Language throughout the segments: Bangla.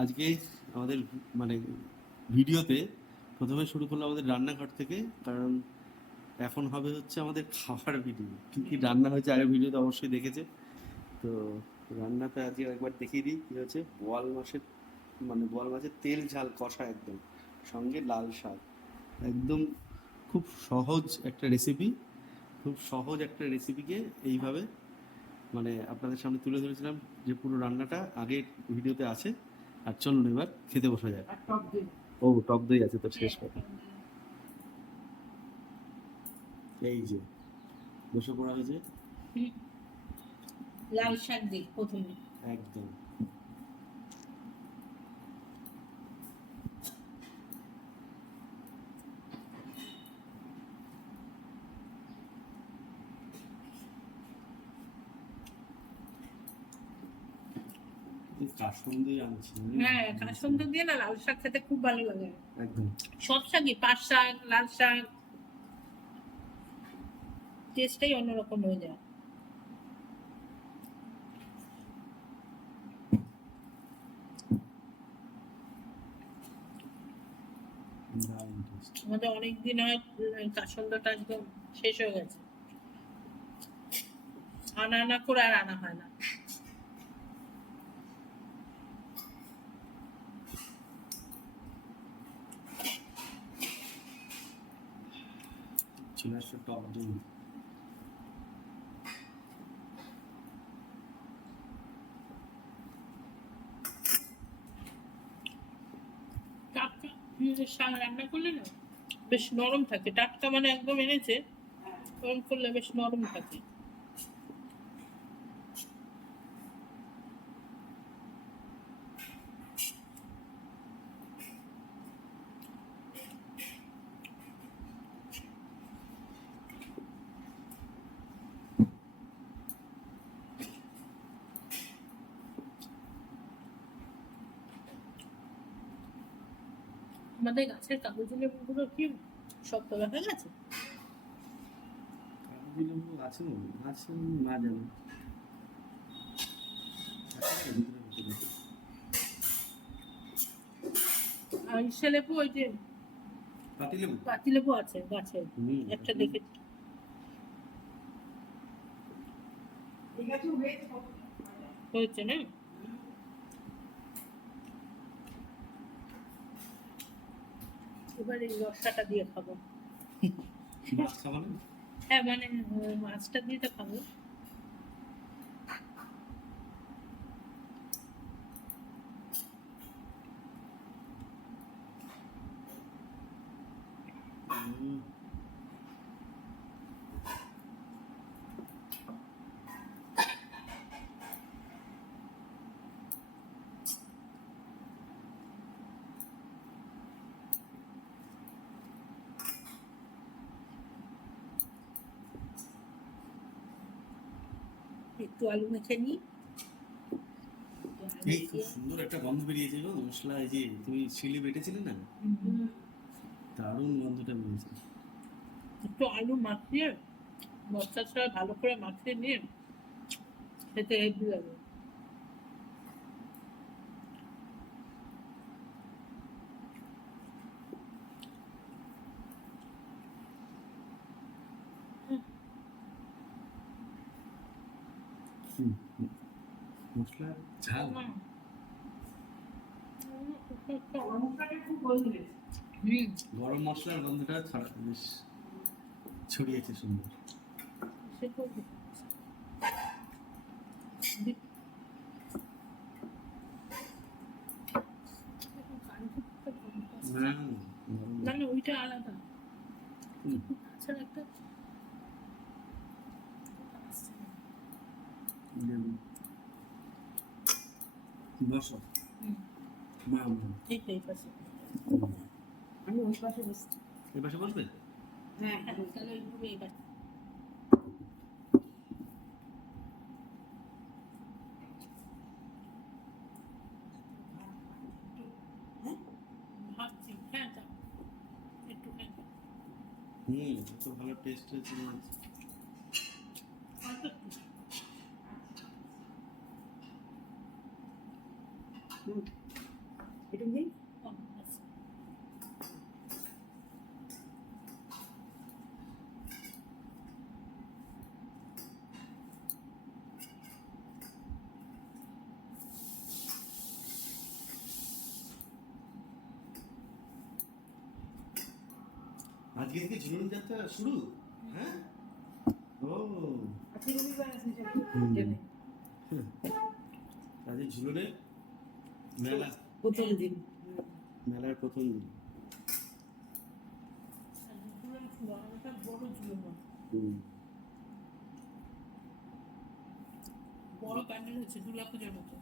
আজকে আমাদের মানে ভিডিওতে প্রথমে শুরু করলো আমাদের রান্নাঘর থেকে, কারণ এখন হবে হচ্ছে আমাদের খাওয়ার ভিডিও। কী কী রান্না হয়েছে আগের ভিডিওতে অবশ্যই দেখেছে। তো রান্নাতে আজকে একবার দেখিয়ে দিই কী হচ্ছে। বোয়াল মাছের তেল ঝাল কষা একদম, সঙ্গে লাল শাক। একদম খুব সহজ একটা রেসিপি, খুব সহজ একটা রেসিপিকে এইভাবে আপনাদের সামনে তুলে ধরেছিলাম, যে পুরো রান্নাটা আগের ভিডিওতে আছে। আর চলুন এবার খেতে বসা যায়। ও, টক দই আছে তোর, শেষ কথা। এই যে বসে পড়া হয়েছে, লাল শাক দিই প্রথমে। একদম কাসুন্দি আনছি। হ্যাঁ, কাসুন্দি দিয়ে না লাল শাক খেতে খুব ভালো লাগে। একদম সব শাকই, পাট শাক, লাল শাক, টেস্টটাই অন্যরকম হয়ে যায়। দারুণ টেস্ট। আমাদের অনেকদিন হয় কাসুন্দাটা একদম শেষ হয়ে গেছে, আনা আনা করে আর আনা হয় না। চলে আসছে টক দই। টাটকা শাক রান্না করলে না বেশ নরম থাকে। টাটকা মানে একদম এনেছে, গরম করলে বেশ নরম থাকে। আমাদের গাছের কাগজি লেবুগুলো কি শক্ত দেখা গেছে? কাগজি লেবু আছে মনে হয়, আছে না জানি। আর ইসে লেবু, ওই যে পাতিলেবু। পাতি লেবু আছে গাছে, একটা দেখেছি। হয়েছে না? এবার এই রসাটা দিয়ে খাবো। মাছ খাবো না? হ্যাঁ, মানে মাছটা দিয়ে তো খাবো। একটু আলু মেখে নিই। এই খুব সুন্দর একটা গন্ধ বেরিয়েছে গো মশলা। এই যে তুমি শিলে বেটেছিলে না, দারুণ গন্ধটা বেরিয়েছে। একটু আলু মাখিয়ে মশলার সাথে ভালো করে মাখিয়ে নিয়ে খেতে হেভি লাগে। মশলা ঝাল। গরম মশলার গন্ধটা বেশ ছড়িয়েছে সুন্দর। না না, ওইটা আলাদা। আচ্ছা, একটা বসো। মা ঠিক এই পাশে। আমি ওই পাশে বসছি। এই পাশে বসবে? হ্যাঁ, তাহলে এইভাবে এই পাশে। ভাবছি, হ্যাঁ যাও একটু তো ভালো টেস্ট হয়েছে মাছ। একটু দিন। আচ্ছা। আজকে থেকে ঝুলন যাত্রা শুরু, হ্যাঁ? ও আজকে রবিবার আছে হুম। যাবে। আজকে ঝুলনের মেলা, প্রথম দিন। মেলার প্রথম দিন। ঝুলন ছিল, আর এটা বড় ঝুলন না। হুম। বড় প্যান্ডেল হচ্ছে দুর্গাপূজার মতো।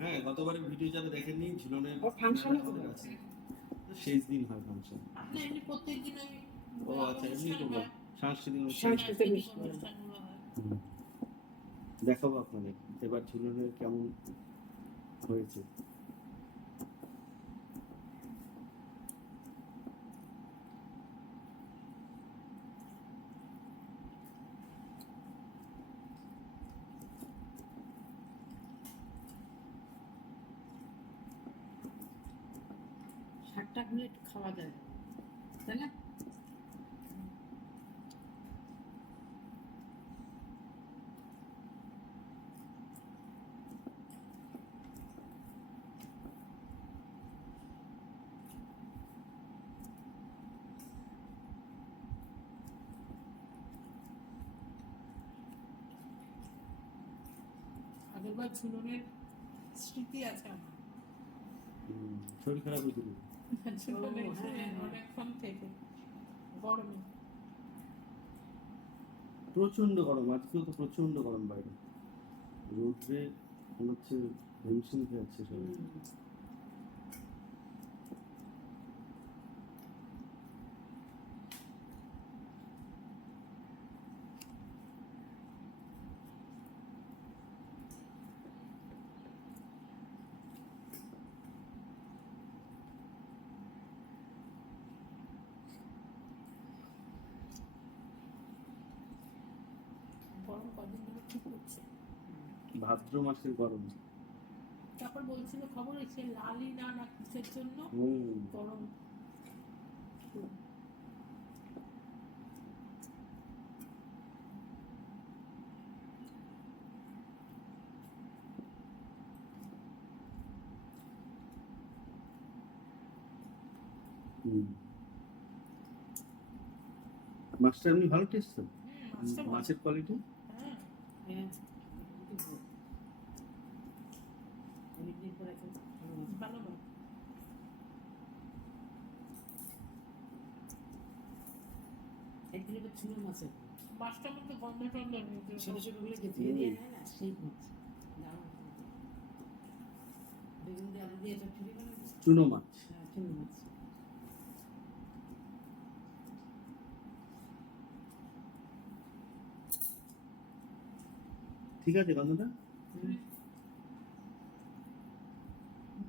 হ্যাঁ, গতবারের ভিডিও যারা দেখেননি, ঝুলনের ও ফাংশন মেলা আমাদের আছে। শেষ দিন হয় ফাংশন। না, এমনি প্রত্যেকদিন ওই ও আচ্ছা, এমনি অনুষ্ঠান করবো হয়, সাংস্কৃতিক অনুষ্ঠান। সাংস্কৃতিক সাংস্কৃতিক অনুষ্ঠানগুলো হয়। হুম। দেখাবো আপনাদের এবার ঝুলনের কেমন হয়েছে। শাকটা গুলো একটু খাওয়া যায়, তাই না? আগেরবার ঝুলনের স্মৃতি আছে আমার। শরীর খারাপ হয়েছিল। ঝুলনে ও, হ্যাঁ। অনেকক্ষণ থেকে গরমে। প্রচন্ড গরম, আজকেও তো প্রচন্ড গরম বাইরে, রোদ্রে মনে হচ্ছে হিমশিম খেয়ে যাচ্ছে সবাই। গরম কদিন ধরে ঠিক হচ্ছে। ভাদ্র মাসের গরম। তারপর বলছিল খবরে সে লালি না না কিসের জন্য হুম। গরম। হুম। মাছটা এমনি ভালো টেস্ট তো, মাছটা ভালো। মাছের কোয়ালিটি। হ্যাঁ, হ্যাঁ, অনেকদিন পরে তো ভালো মাছ। একদিন একটা চুনো মাছ আছে, মাছটার মধ্যে গন্ধ টন্ধ নেই। ছোট ছোট গুলো যে ধুয়ে দিয়ে নেয় না, সেই মাছ দারুণ। বেগুন দিয়ে আলু দিয়ে চচ্চড়ি বানাবে। চুনো মাছ। হ্যাঁ, চুনো মাছ। ঠিক আছে গন্ধটা। হুম।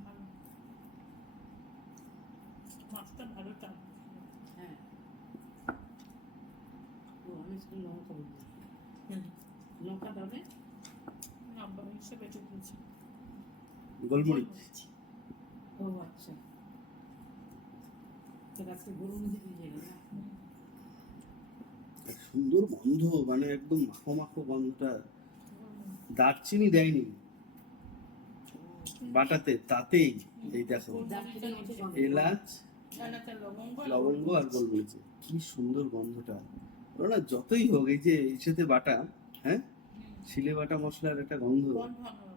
ভালো। মাছটা ভালো টান। হ্যাঁ, ও আমি শুধু লঙ্কা বলছি, লঙ্কা দেবে। নাম্বার হিসেবে এটা দিয়েছি। গোলমরিচ। ও আচ্ছা, তো আজকে গরু মধ্যে দিয়ে যাবে না? এক সুন্দর গন্ধ, মানে একদম মাখো মাখো গন্ধটা। দারচিনি দেয়নি বাটাতে, তাতেই এই দেখো এলাচ, এলাচের লবঙ্গ আর লবঙ্গ আর গোলমরিচ, কি সুন্দর গন্ধটা। ওরা না যতই হোক, এই যে এর সাথে বাটা, হ্যাঁ, শিলে বাটা মশলার একটা গন্ধ। গন্ধ অন্যরকম।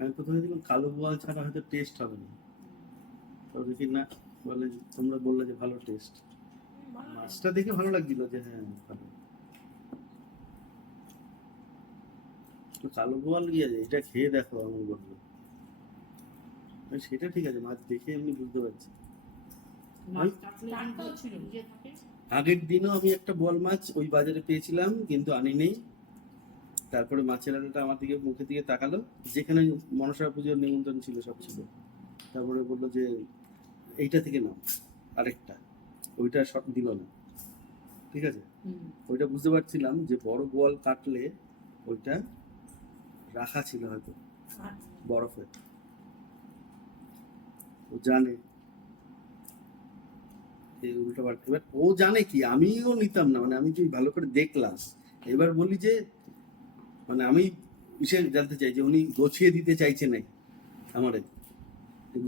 আমি প্রথমে দেখলাম কালো বোয়াল ছাড়া হয়তো টেস্ট হবে না, তবে কি না বলে তোমরা বললে যে ভালো টেস্ট। ভালো লাগে। মাছটা দেখে ভালো লাগছিল যে হ্যাঁ ভালো। তো কালো বোয়াল গিয়ে এটা খেয়ে দেখো আমি বলবো। সেটা ঠিক আছে, মাছ দেখে এমনি বুঝতে পারছি। মাছ কাটলে টাটকাও ছিল। ভিজে থাকে। আগের দিনও আমি একটা বোয়াল মাছ ওই বাজারে পেয়েছিলাম কিন্তু আনি নেই। তারপরে মাছের আলাটা আমার দিকে মুখের দিকে তাকালো, যেখানে মনসা পুজোর নিমন্ত্রণ ছিল সব ছিল। তারপরে বললো যে এইটা থেকে নাও আরেকটা, ওইটা সব দিল না। ঠিক আছে, ওইটা বুঝতে পারছিলাম যে বড় বোয়াল কাটলে ওইটা রাখা ছিল হয়তো বরফে। ও জানে এই উল্টো পাল্টা। এবার ও জানে কি আমিও নিতাম না, মানে আমি তুই ভালো করে দেখলাম। এবার বলি যে মানে আমি বিষয় জানতে চাই যে উনি গোছিয়ে দিতে চাইছে নাকি, আমারে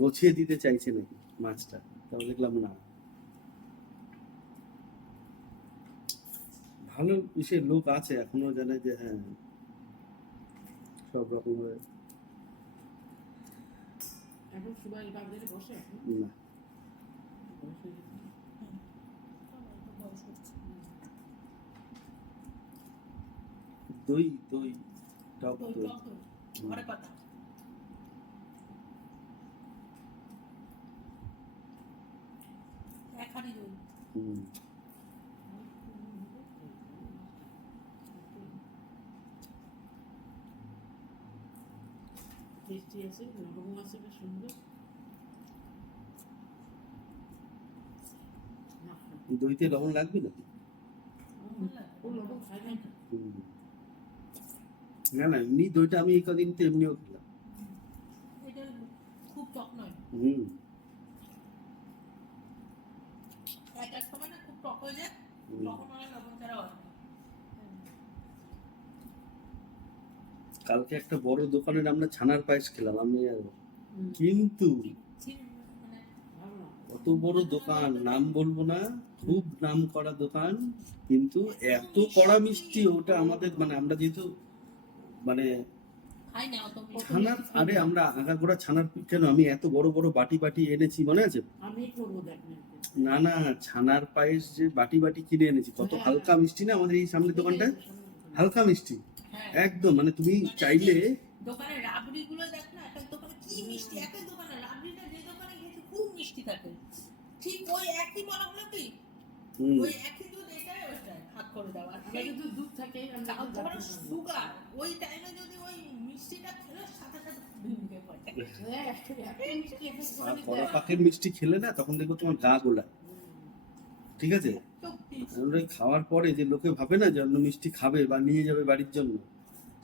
গোছিয়ে দিতে চাইছে নাকি মাছটা। তাও দেখলাম না, ভালো বিষয় লোক আছে এখনো জানে যে হ্যাঁ সব রকমের। এখন সবাই বাজারে বসে এখন না বসে গেছে। বয়স হচ্ছে। দই দই টক দই দই। টক দই, ঘরে পাতা। এক হাঁড়ি দই। হুম। টেস্টি আছে, নরম আছে, বেশ সুন্দর। না, দইতে লবণ লাগবে না? ও লবণ খায় না। হুম। না না, এমনি দইটা আমি এই কদিন তো এমনিও খেলাম। এটা খুব টক নয়। হুম। এক এক সময় না খুব টক হয়ে যায়, হুম। তখন মানে লবণ ছাড়া হয় না। কালকে একটা বড় দোকানের আমরা ছানার পায়েস খেলাম আমি আর ও। হুম, কিন্তু মানে ভালো না। অত বড় দোকান, নাম বলবো না, খুব নাম করা দোকান, কিন্তু এত কড়া মিষ্টি ওটা আমাদের মানে আমরা যেহেতু মানে খাই না অত মিষ্টি। ছানার, আরে আমরা আগাগোড়া ছানার কেন আমি এত বড় বড় বাটি বাটি এনেছি মনে আছে? আমি করবো দেখ না। না না, ছানার পায়েস যে বাটি বাটি কিনে এনেছি, কত হ্যাঁ, হালকা মিষ্টি না আমাদের এই সামনের দোকানটায়, হালকা মিষ্টি হ্যাঁ। একদম। মানে তুমি চাইলে দোকানে রাবড়ি গুলো দেখ না, এক এক দোকানে কি মিষ্টি, এক এক দোকানে রাবড়িটা যে দোকানে গেছে খুব মিষ্টি থাকে। ঠিক ওই একই মনে হলো কি হুম, ওই একই দুধ এটাই ওইটাই ভাগ করে দেওয়া। আর সেই কিন্তু দুধ থাকে আমরা তাও দুধ ধরো রাখতে পারি। সুগার ওই টাইমে যদি ওই মিষ্টিটা খেলে সাথে সাথে ভেঙে পড়ে। হ্যাঁ, এত মিষ্টি এক এক আর দোকানে বড় দেয়। পাকের মিষ্টি খেলে না তখন দেখবো তোমার গা গোলায়। ঠিক আছে, তো আমরা ওই খাওয়ার পরে যে লোকে ভাবে না যে অন্য মিষ্টি খাবে বা নিয়ে যাবে বাড়ির জন্য,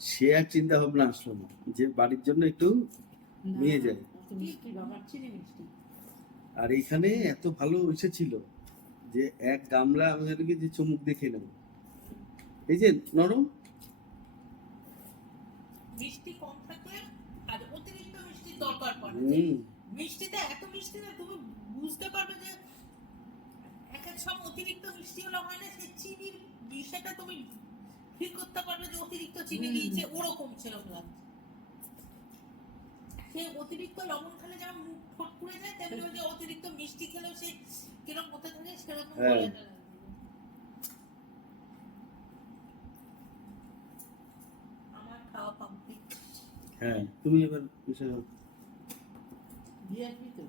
সে আর চিন্তা ভাবনা আসলো না যে বাড়ির জন্য একটু না, নিয়ে যায়। অত মিষ্টি বাবা। চিনি মিষ্টি। আর এইখানে এত ভালো এসেছিল যে এক গামলা আমাদেরকে যে চুমুক দেখে নেব, এই যে নরম। মিষ্টি কম থাকলে আর অতিরিক্ত মিষ্টির দরকার পড়ে না। হুম, মিষ্টিটা এত মিষ্টি না তুমি বুঝতে পারবে যে এক এক সময় অতিরিক্ত মিষ্টি হলে হয় না সেই চিনির বিষয়টা তুমি ফিল করতে পারবে যে অতিরিক্ত চিনি দিয়েছে, ওরকম সেরকম লাগছে। সেই অতিরিক্ত লবণ খেলে যেমন মুখ ঠোঁট পুড়ে যায়, তেমনি ওই যে অতিরিক্ত মিষ্টি খেলেও সে কিরকম হতে থাকে সেরকম হ্যাঁ। গলাটা লাগবে। আমার খাওয়া কমপ্লিট। হ্যাঁ তুমি এবার বিষয় ভিআইপি তো।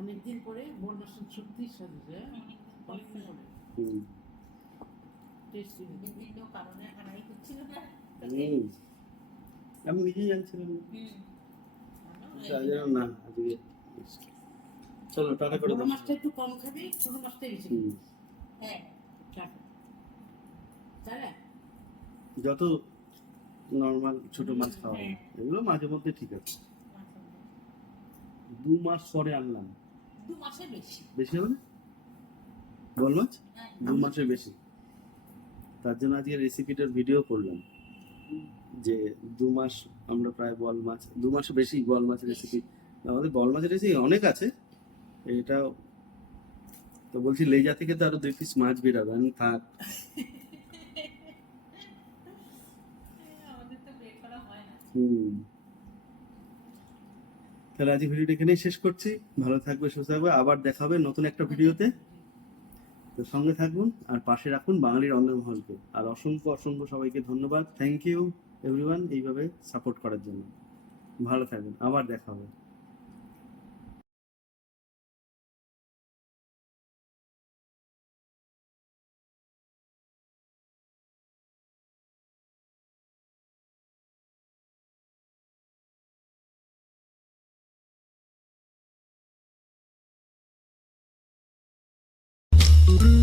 অনেকদিন পরে বোন মাসের সত্যি সাজছে। অনেকদিন পরে হুম টেস্টি। বিভিন্ন কারণে আনাই হচ্ছিল না। হুম, আমি নিজেই জানছিলাম না। তাই জন্য না আজকে। চলো টাটা করে বড় দাও। মাছটা একটু কম খাবি, ছোট মাছটা বেশি খাবি। হুম, হ্যাঁ টাকা। তাই না? যত নর্মাল ছোট মাছ খাওয়া হয়, এগুলো মাঝে মধ্যে ঠিক আছে। 2 মাস পরে আনলাম, 2 মাসের বেশি। বেশি হবে না বল মাছ? হ্যাঁ 2 মাসের বেশি। তার জন্য আজকে রেসিপিটার ভিডিও করলাম যে 2 মাস আমরা প্রায় বল মাছ, 2 মাসের বেশি বল মাছের রেসিপি। আমাদের বল মাছের রেসিপি অনেক আছে, এটা তো বলছি লেজা থেকে তো আরো 2 পিস মাছ বেরাবে, আমি থাক। আমাদের তো বের করা হয় না। হুম। তাহলে আজ ভিডিওটা এখানেই শেষ করছি। ভালো থাকবে, সুস্থ থাকবে, আবার দেখা হবে নতুন একটা ভিডিওতে। তো সঙ্গে থাকুন আর পাশে রাখুন বাঙালির অন্দরমহলকে। আর অসংখ্য অসংখ্য সবাইকে ধন্যবাদ, থ্যাংক ইউ এভরিওয়ান এইভাবে সাপোর্ট করার জন্য। ভালো থাকবেন, আবার দেখা হবে। Thank you.